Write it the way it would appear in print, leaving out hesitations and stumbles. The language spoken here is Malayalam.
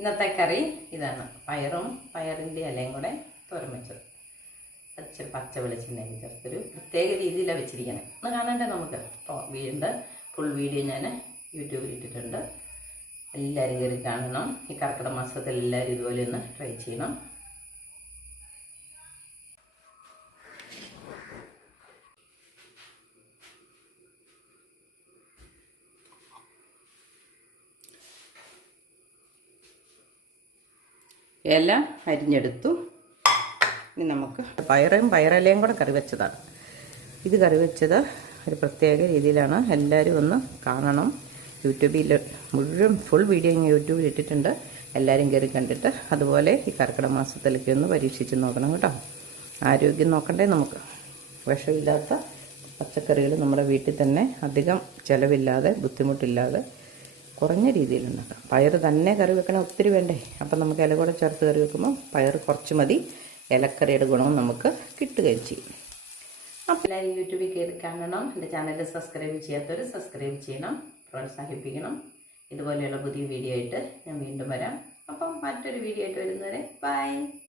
ഇന്നത്തെ കറി ഇതാണ്. പയറും പയറിൻ്റെ ഇലയും കൂടെ തോരൻ വെച്ചത്. അത് ഇച്ചിരി പച്ച വെളിച്ചെണ്ണയൊക്കെ ചേർത്തൊരു പ്രത്യേക രീതിയിലാണ് വെച്ചിരിക്കുന്നത്. ഒന്ന് കാണണ്ടേ നമുക്ക്. വീടിൻ്റെ ഫുൾ വീഡിയോ ഞാൻ യൂട്യൂബിൽ ഇട്ടിട്ടുണ്ട്. എല്ലാവരും കയറി കാണണം. ഈ കർക്കിടക മാസത്തിൽ എല്ലാവരും ഇതുപോലെ ഒന്ന് ട്രൈ ചെയ്യണം. ഇല അരിഞ്ഞെടുത്തു. ഇനി നമുക്ക് പയറിലയും കൂടെ കറി വെച്ചതാണ്. ഇത് കറി വെച്ചത് ഒരു പ്രത്യേക രീതിയിലാണ്. എല്ലാവരും ഒന്ന് കാണണം. യൂട്യൂബിൽ മുഴുവൻ ഫുൾ വീഡിയോ ഞാൻ യൂട്യൂബിൽ ഇട്ടിട്ടുണ്ട്. എല്ലാവരും കയറി കണ്ടിട്ട് അതുപോലെ ഈ കർക്കിടക മാസത്തിലേക്ക് ഒന്ന് പരീക്ഷിച്ച് നോക്കണം കേട്ടോ. ആരോഗ്യം നോക്കണ്ടേ നമുക്ക്. വിഷമില്ലാത്ത പച്ചക്കറികൾ നമ്മുടെ വീട്ടിൽ തന്നെ അധികം ചിലവില്ലാതെ ബുദ്ധിമുട്ടില്ലാതെ കുറഞ്ഞ രീതിയിലുണ്ടാക്കാം. പയർ തന്നെ കറി വെക്കണം, ഒത്തിരി വേണ്ടേ. അപ്പം നമുക്ക് ഇല കൂടെ ചേർത്ത് കറി വെക്കുമ്പോൾ പയർ കുറച്ച് മതി. ഇലക്കറിയുടെ ഗുണവും നമുക്ക് കിട്ടുകയും ചെയ്യും. അപ്പോൾ എല്ലാവരും യൂട്യൂബിൽ കയറി കാണണം. എൻ്റെ ചാനൽ സബ്സ്ക്രൈബ് ചെയ്യാത്തവർ സബ്സ്ക്രൈബ് ചെയ്യണം, പ്രോത്സാഹിപ്പിക്കണം. ഇതുപോലെയുള്ള പുതിയ വീഡിയോ ആയിട്ട് ഞാൻ വീണ്ടും വരാം. അപ്പം മറ്റൊരു വീഡിയോ ആയിട്ട് വരുന്നവരെ ബൈ.